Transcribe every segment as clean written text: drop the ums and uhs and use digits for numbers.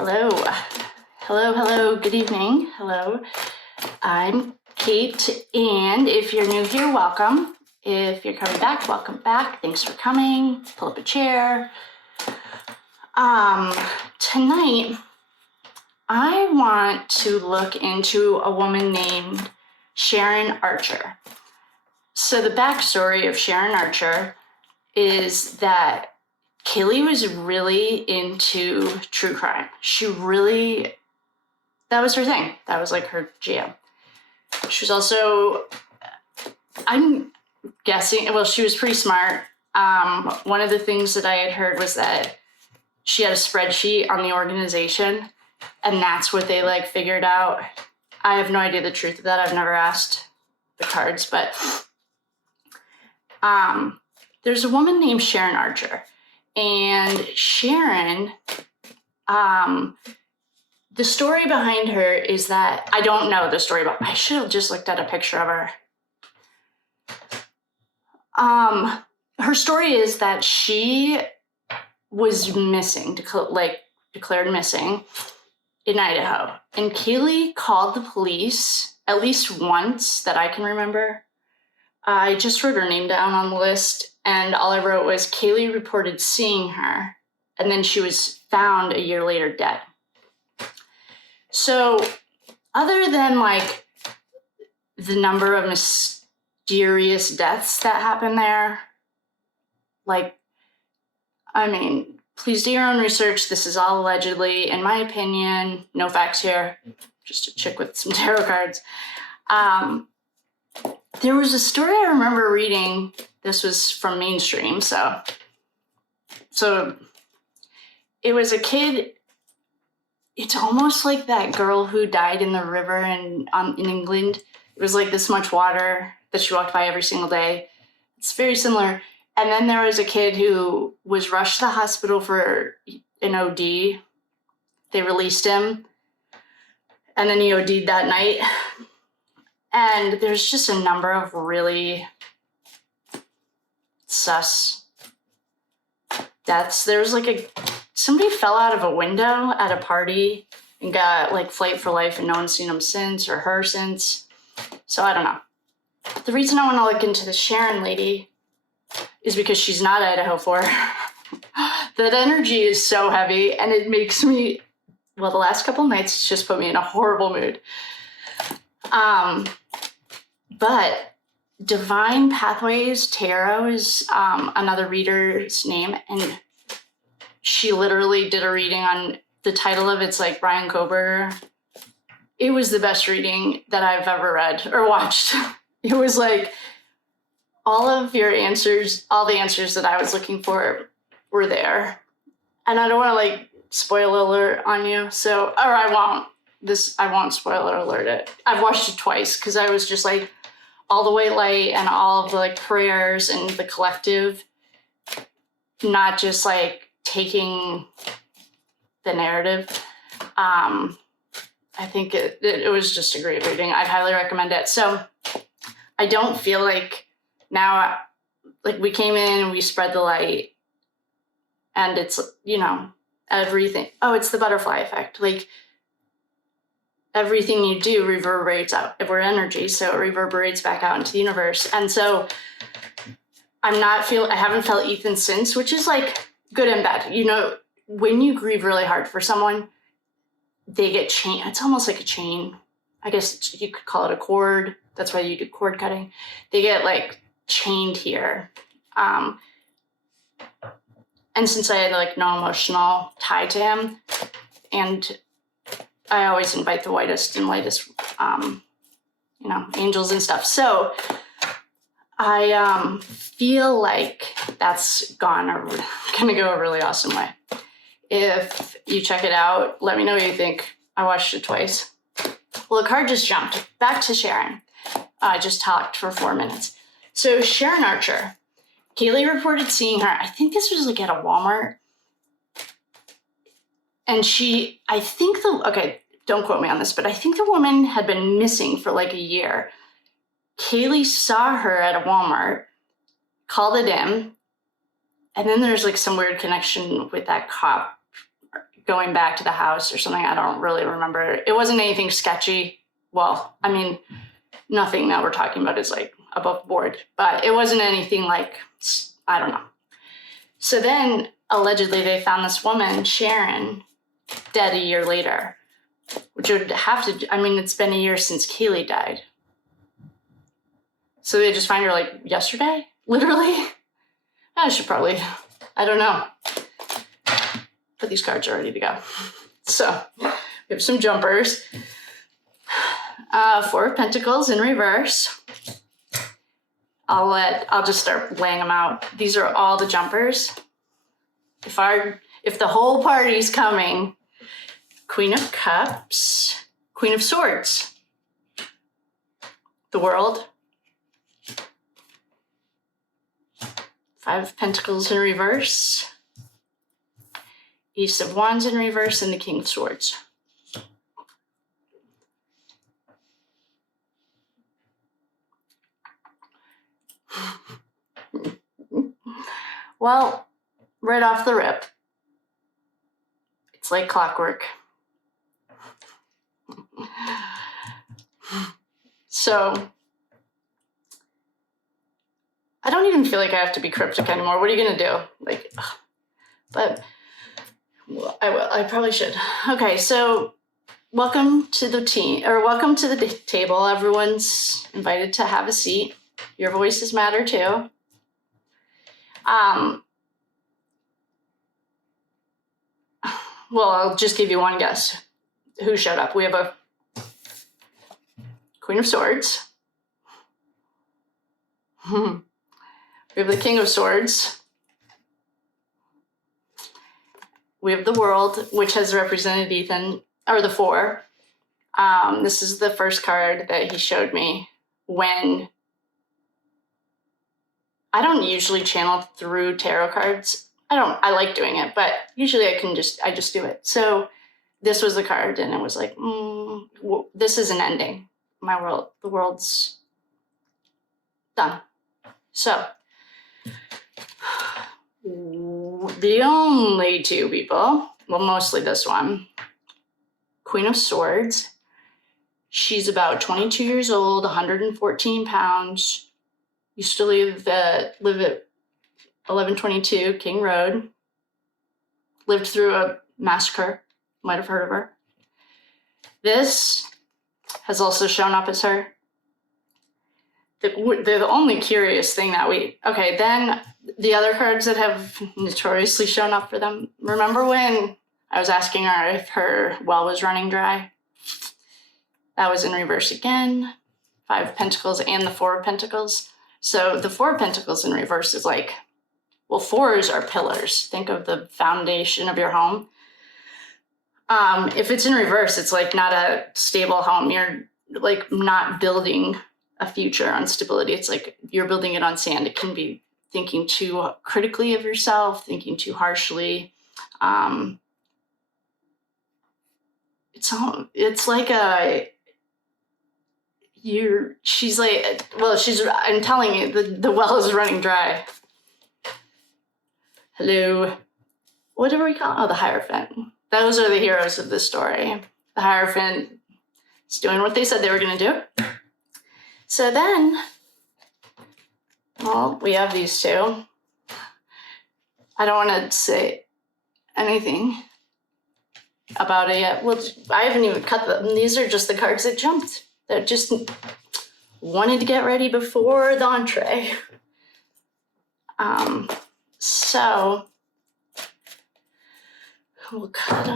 Hello. Hello. Good evening. Hello. I'm Kate, and if you're new here, welcome. If you're coming back, welcome back. Thanks for coming. Pull up a chair. Tonight, I want to look into a woman named Sharon Archer. So the backstory of Sharon Archer is that Kaylee was really into true crime. That was her thing. That was like her jam. She was also, I'm guessing, well, she was pretty smart. One of the things that I had heard was that she had a spreadsheet on the organization, and that's what they like figured out. I have no idea the truth of that. I've never asked the cards, but there's a woman named Sharon Archer. And Sharon, the story behind her is that, I don't know the story about, I should have just looked at a picture of her. Her story is that she was missing, declared missing in Idaho. And Kaylee called the police at least once that I can remember. I just wrote her name down on the list, and all I wrote was Kaylee reported seeing her, and then she was found a year later dead. So other than like the number of mysterious deaths that happen there, please do your own research. This is all allegedly, in my opinion, no facts here, just a chick with some tarot cards. There was a story I remember reading. This was from mainstream, so it was a kid. It's almost like that girl who died in the river in England. It was like this much water that she walked by every single day. It's very similar. And then there was a kid who was rushed to the hospital for an OD. They released him, and then he OD'd that night. And there's just a number of really sus deaths. There was somebody fell out of a window at a party and got like flight for life, and no one's seen him since, or her since. So I don't know. The reason I want to look into the Sharon lady is because she's not Idaho for. That energy is so heavy, and it makes me, well, the last couple of nights, it's just put me in a horrible mood. But Divine Pathways Tarot is another reader's name, and she literally did a reading on, the title of it's like Brian Koberger. It was the best reading that I've ever read or watched. It was like all of your answers, all the answers that I was looking for were there. And I don't want to like spoiler alert on you, so, or I won't spoiler alert it. I've watched it twice because I was just like all the way light, and all of the like prayers and the collective, not just like taking the narrative. I think it was just a great reading. I'd highly recommend it. So I don't feel like now, like we came in and we spread the light, and it's, everything. Oh, it's the butterfly effect. Like, everything you do reverberates out. We're energy, so it reverberates back out into the universe. And so I haven't felt Ethan since, which is like good and bad. When you grieve really hard for someone, they get chained. It's almost like a chain. I guess you could call it a cord. That's why you do cord cutting. They get like chained here. And since I had like no emotional tie to him, and I always invite the whitest and lightest, angels and stuff. So I feel like that's gonna go a really awesome way. If you check it out, let me know what you think. I watched it twice. Well, the card just jumped. Back to Sharon. I just talked for 4 minutes. So Sharon Archer. Kaylee reported seeing her. I think this was like at a Walmart. And don't quote me on this, but I think the woman had been missing for like a year. Kaylee saw her at a Walmart, called it in, and then there's like some weird connection with that cop going back to the house or something. I don't really remember. It wasn't anything sketchy. Well, I mean, nothing that we're talking about is like above board, but it wasn't anything like, I don't know. So then allegedly they found this woman, Sharon, dead a year later, which would have to, I mean, it's been a year since Kaylee died. So they just find her like yesterday, literally. I should probably, I don't know. But these cards are ready to go. So we have some jumpers. Four of Pentacles in reverse. I'll just start laying them out. These are all the jumpers. If the whole party's coming, Queen of Cups, Queen of Swords, the World, Five of Pentacles in reverse, Ace of Wands in reverse, and the King of Swords. Well, right off the rip, it's like clockwork. So, I don't even feel like I have to be cryptic anymore. What are you going to do? Like, but I will. I probably should. Okay, so welcome to the team, or welcome to the table. Everyone's invited to have a seat. Your voices matter too. Well, I'll just give you one guess. Who showed up? We have a Queen of Swords. We have the King of Swords. We have the World, which has represented Ethan, or the Four. This is the first card that he showed me when I don't usually channel through tarot cards. I like doing it, but usually I just do it. So this was the card, and it was like, this is an ending. The world's done. So the only two people, well, mostly this one, Queen of Swords. She's about 22 years old, 114 pounds. Used to live at 1122 King Road. Lived through a massacre. Might have heard of her. This has also shown up as her. The only curious thing that then the other cards that have notoriously shown up for them. Remember when I was asking her if her well was running dry? That was in reverse again. Five of Pentacles and the Four of Pentacles. So the Four of Pentacles in reverse is like, well, fours are pillars. Think of the foundation of your home. If it's in reverse, it's like not a stable home. You're like not building a future on stability. It's like you're building it on sand. It can be thinking too critically of yourself, thinking too harshly. It's like I'm telling you, the well is running dry. Hello. What do we call it? Oh, the Hierophant. Those are the heroes of this story. The Hierophant is doing what they said they were going to do. So then, well, we have these two. I don't want to say anything about it yet. Well, I haven't even cut them. These are just the cards that jumped. That just wanted to get ready before the entree. So we'll cut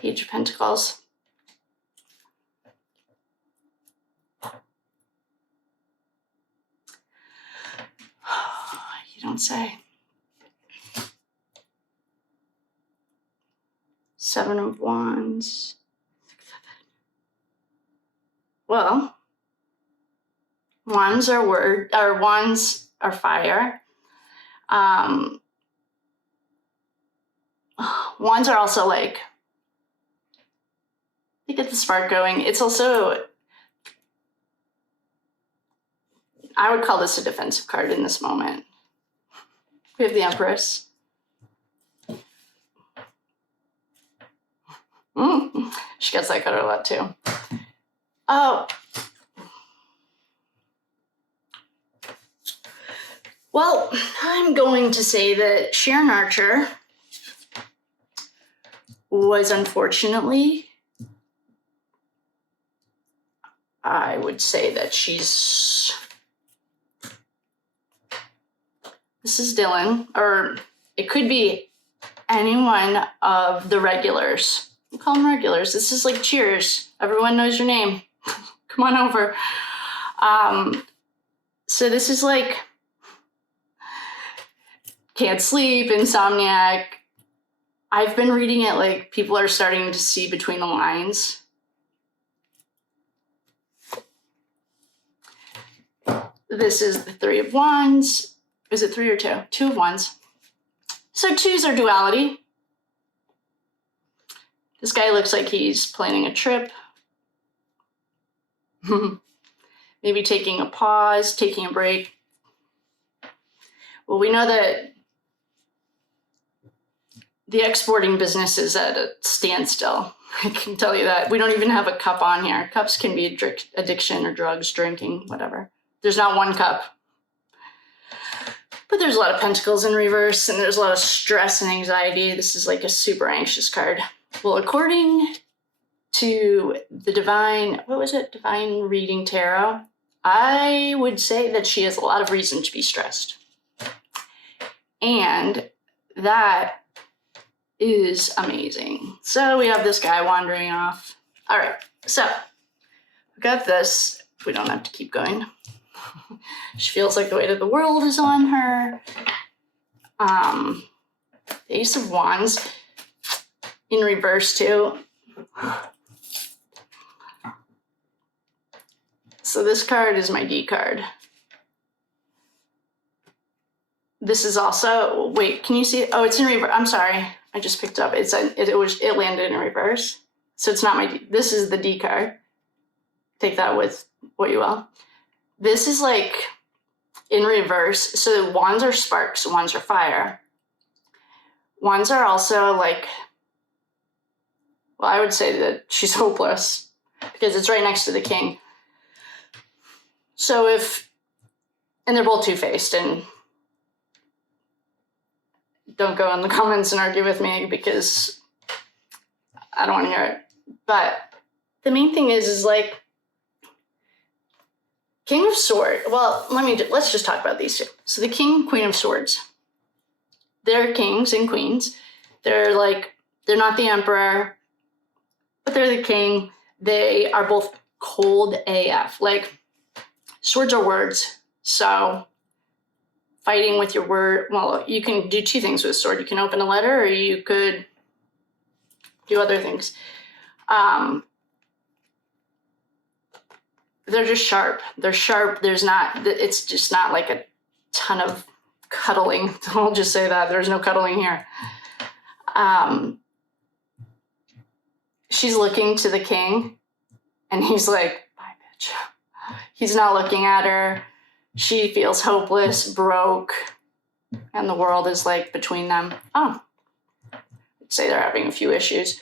Page of Pentacles. You don't say. Seven of Wands. Well, wands are fire. Wands are also like, they get the spark going. It's also, I would call this a defensive card in this moment. We have the Empress. She gets that card a lot too. Oh. Well, I'm going to say that Sharon Archer was unfortunately, I would say that she's, this is Dylan, or it could be any one of the regulars. We call them regulars. This is like Cheers. Everyone knows your name. Come on over. So this is like can't sleep, insomniac. I've been reading it like people are starting to see between the lines. This is the Three of Wands. Is it 3 or 2? 2 of Wands. So 2s are duality. This guy looks like he's planning a trip. Maybe taking a pause, taking a break. Well, we know that the exporting business is at a standstill. I can tell you that. We don't even have a cup on here. Cups can be addiction or drugs, drinking, whatever. There's not one cup. But there's a lot of pentacles in reverse, and there's a lot of stress and anxiety. This is like a super anxious card. Well, according to the Divine, what was it? Divine Reading Tarot, I would say that she has a lot of reason to be stressed. And that is amazing. So we have this guy wandering off. All right, so we got this. We don't have to keep going. She feels like the weight of the world is on her. The Ace of Wands in reverse too. So this card is my D card. This is also, wait, can you see it? Oh, it's in reverse. I'm sorry. I just picked up. It landed in reverse. So it's not my D. This is the D card. Take that with what you will. This is like in reverse. So wands are sparks, wands are fire. Wands are also like, well, I would say that she's hopeless because it's right next to the king. So and they're both two-faced, and don't go in the comments and argue with me because I don't want to hear it. But the main thing is like King of Swords. Well, let's just talk about these two. So the King, Queen of Swords. They're kings and queens. They're not the emperor, but they're the king. They are both cold AF. Like, swords are words. So fighting with your word, well, you can do two things with a sword. You can open a letter, or you could do other things. They're just sharp. They're sharp. It's just not like a ton of cuddling. I'll just say that. There's no cuddling here. She's looking to the king, and he's like, bye, bitch. He's not looking at her. She feels hopeless, broke, and the world is like between them. Oh, I'd say they're having a few issues.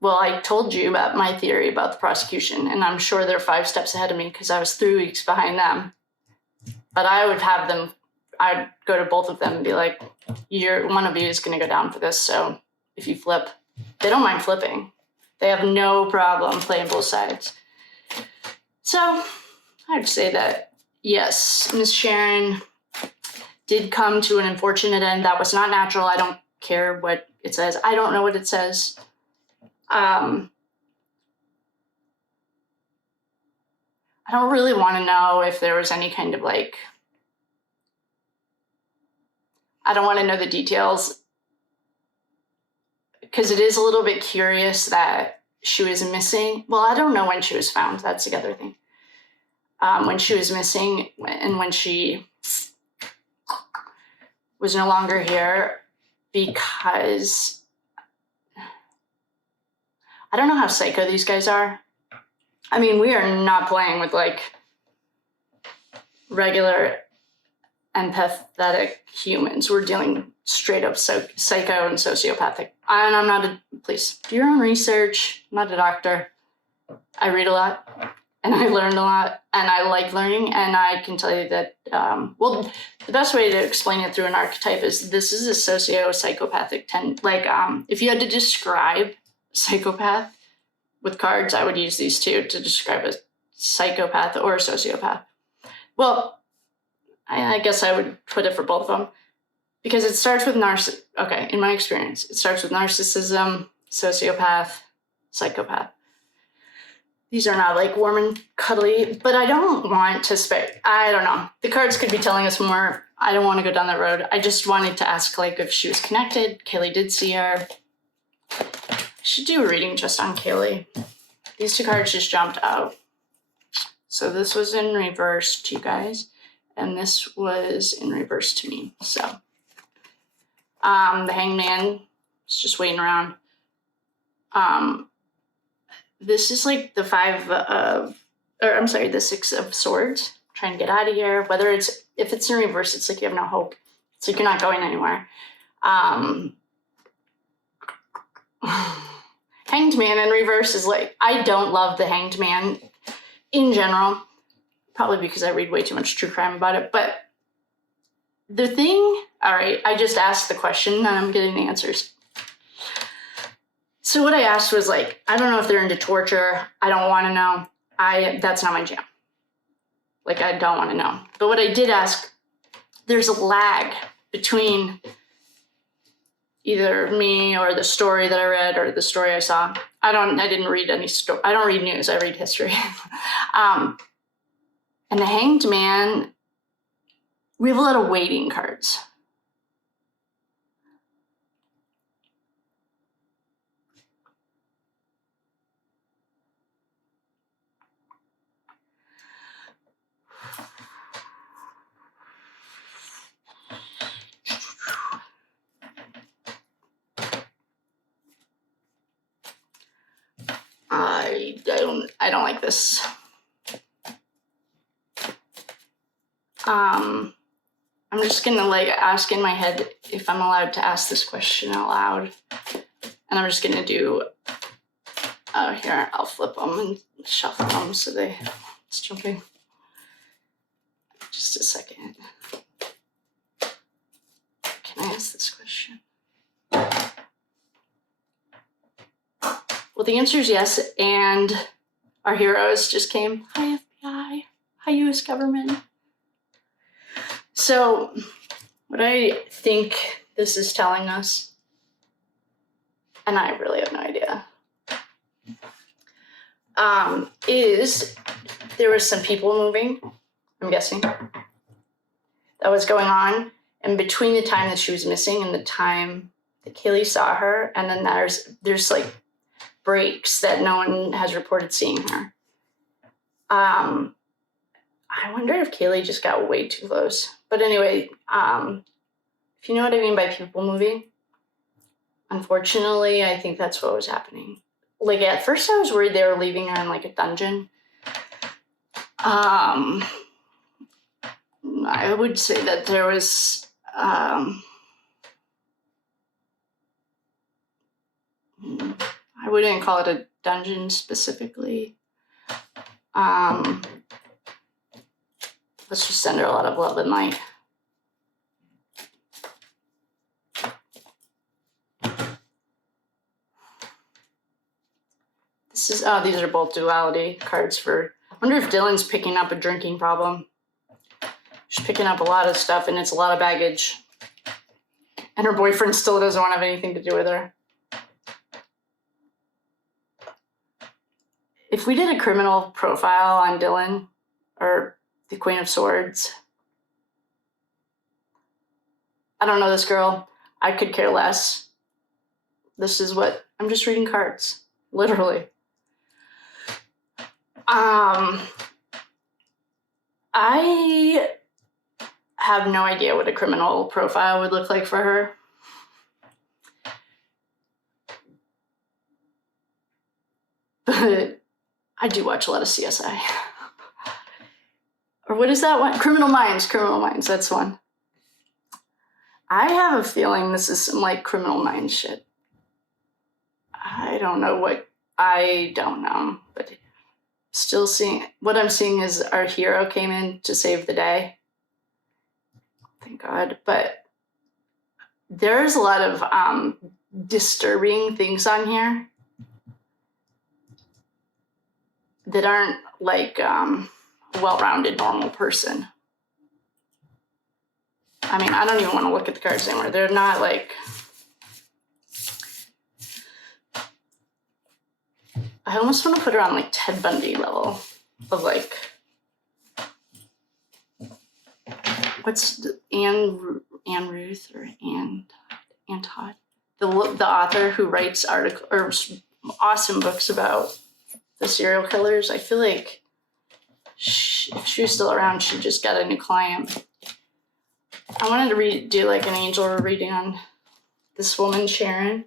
Well, I told you about my theory about the prosecution, and I'm sure they're 5 steps ahead of me because I was 3 weeks behind them. But I'd go to both of them and be like, one of you is going to go down for this, so if you flip, they don't mind flipping. They have no problem playing both sides. So I'd say that, yes, Miss Sharon did come to an unfortunate end. That was not natural. I don't care what it says. I don't know what it says. I don't really want to know if there was any kind of I don't want to know the details because it is a little bit curious that she was missing. Well, I don't know when she was found. That's the other thing. When she was missing and when she was no longer here, because I don't know how psycho these guys are. I mean, we are not playing with regular empathetic humans. We're dealing straight up psycho and sociopathic. And I'm not please do your own research. I'm not a doctor. I read a lot and I learned a lot and I like learning. And I can tell you that, well, the best way to explain it through an archetype is this is a socio-psychopathic if you had to describe psychopath with cards, I would use these two to describe a psychopath or a sociopath. Well, I guess I would put it for both of them because it starts with okay, in my experience, it starts with narcissism, sociopath, psychopath. These are not like warm and cuddly, but I don't want to I don't know. The cards could be telling us more. I don't want to go down that road. I just wanted to ask like if she was connected. Kaylee did see her. I should do a reading just on Kaylee. These two cards just jumped out. So this was in reverse to you guys, and this was in reverse to me. So the Hangman is just waiting around. This is like the the Six of Swords, trying to get out of here. If it's in reverse, it's like you have no hope. It's like you're not going anywhere. Hanged Man in reverse is like, I don't love the Hanged Man in general, probably because I read way too much true crime about it. But the thing, all right, I just asked the question and I'm getting the answers. So what I asked was like, I don't know if they're into torture. I don't want to know. That's not my jam. Like, I don't want to know. But what I did ask, there's a lag between either me or the story that I read or the story I saw. I didn't read any story. I don't read news. I read history. And the Hanged Man, we have a lot of waiting cards. I don't like this. I'm just gonna like ask in my head if I'm allowed to ask this question out loud. And I'm just gonna do, here, I'll flip them and shuffle them so it's jumping. Just a second. Can I ask this question? Well, the answer is yes, and our heroes just came. Hi, FBI. Hi, U.S. government. So, what I think this is telling us, and I really have no idea, is there was some people moving, I'm guessing, that was going on, and between the time that she was missing and the time that Kaylee saw her, and then there's like breaks that no one has reported seeing her. I wonder if Kaylee just got way too close. But anyway, if you know what I mean by people moving, unfortunately, I think that's what was happening. Like at first I was worried they were leaving her in like a dungeon. I would say that there was, I wouldn't call it a dungeon specifically. Let's just send her a lot of love and light. These are both duality cards for, I wonder if Dylan's picking up a drinking problem. She's picking up a lot of stuff and it's a lot of baggage. And her boyfriend still doesn't want to have anything to do with her. If we did a criminal profile on Dylan, or the Queen of Swords, I don't know this girl. I could care less. This is what, I'm just reading cards, literally. I have no idea what a criminal profile would look like for her. But I do watch a lot of CSI. Or what is that one? Criminal Minds, that's one. I have a feeling this is some like Criminal Minds shit. I don't know, but still seeing, what I'm seeing is our hero came in to save the day. Thank God. But there's a lot of disturbing things on here that aren't like a well-rounded normal person. I mean, I don't even want to look at the cards anymore. They're not like, I almost want to put her on like Ted Bundy level of like, what's Anne Ruth or Anne Todd, the author who writes awesome books about the serial killers. I feel like if she was still around, she just got a new client. I wanted to do like an angel reading on this woman, Sharon.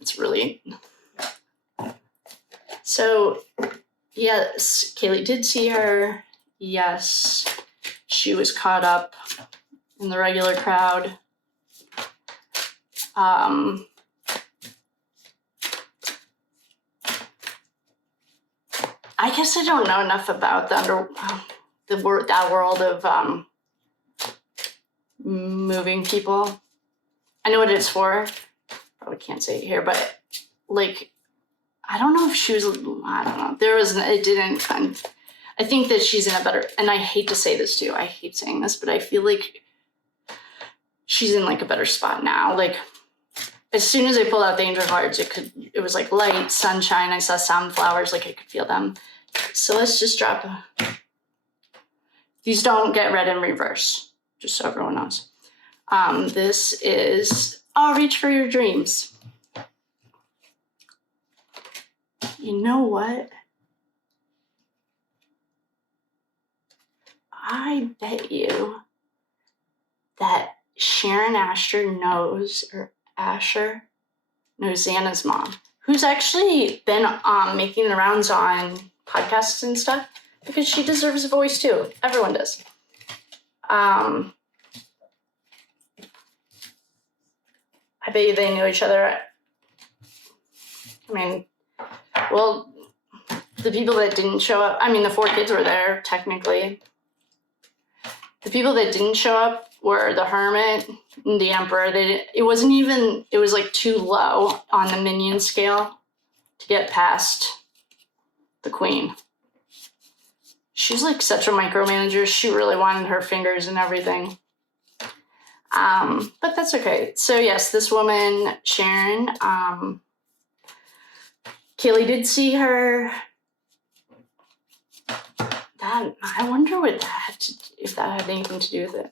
It's really, so yes, Kaylee did see her. Yes, she was caught up in the regular crowd. I guess I don't know enough about that world of moving people. I know what it's for. Probably can't say it here, but like, I don't know if she was, I don't know. I think that she's in a better, and I hate to say this too, I hate saying this, but I feel like she's in like a better spot now. Like, as soon as I pulled out the angel cards, it was like light, sunshine. I saw sunflowers, like I could feel them. So let's just drop. These don't get read in reverse, just so everyone knows. This is, reach for your dreams. You know what? I bet you that Sharon Asher knows Zanna's mom, who's actually been making the rounds on podcasts and stuff, because she deserves a voice too. Everyone does. I bet you they knew each other. I mean, well, the people that didn't show up, the 4 kids were there, technically. The people that didn't show up were the Hermit and the Emperor. It was like too low on the minion scale to get past the Queen. She's like such a micromanager. She really wanted her fingers and everything. But that's okay. So yes, this woman, Sharon, Kaylee did see her. I wonder what that had if that had anything to do with it.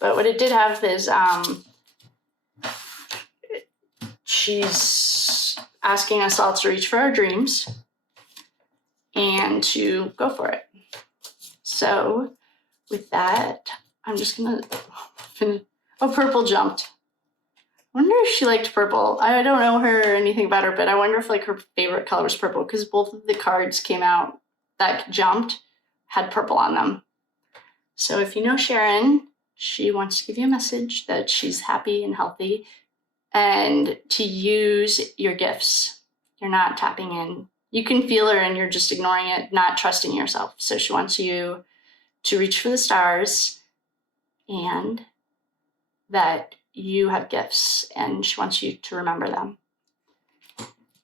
But what it did have is she's asking us all to reach for our dreams and to go for it. So with that, I'm just gonna finish. Oh, purple jumped. I wonder if she liked purple. I don't know her or anything about her, but I wonder if like her favorite color was purple, because both of the cards came out that jumped had purple on them. So if you know Sharon, she wants to give you a message that she's happy and healthy and to use your gifts. You're not tapping in. You can feel her and you're just ignoring it, not trusting yourself. So she wants you to reach for the stars and that you have gifts, and she wants you to remember them.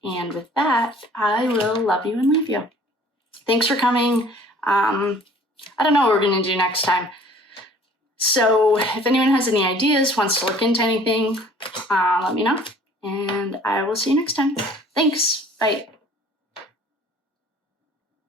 And with that, I will love you and leave you. Thanks for coming. I don't know what we're going to do next time. So if anyone has any ideas, wants to look into anything, let me know. And I will see you next time. Thanks. Bye.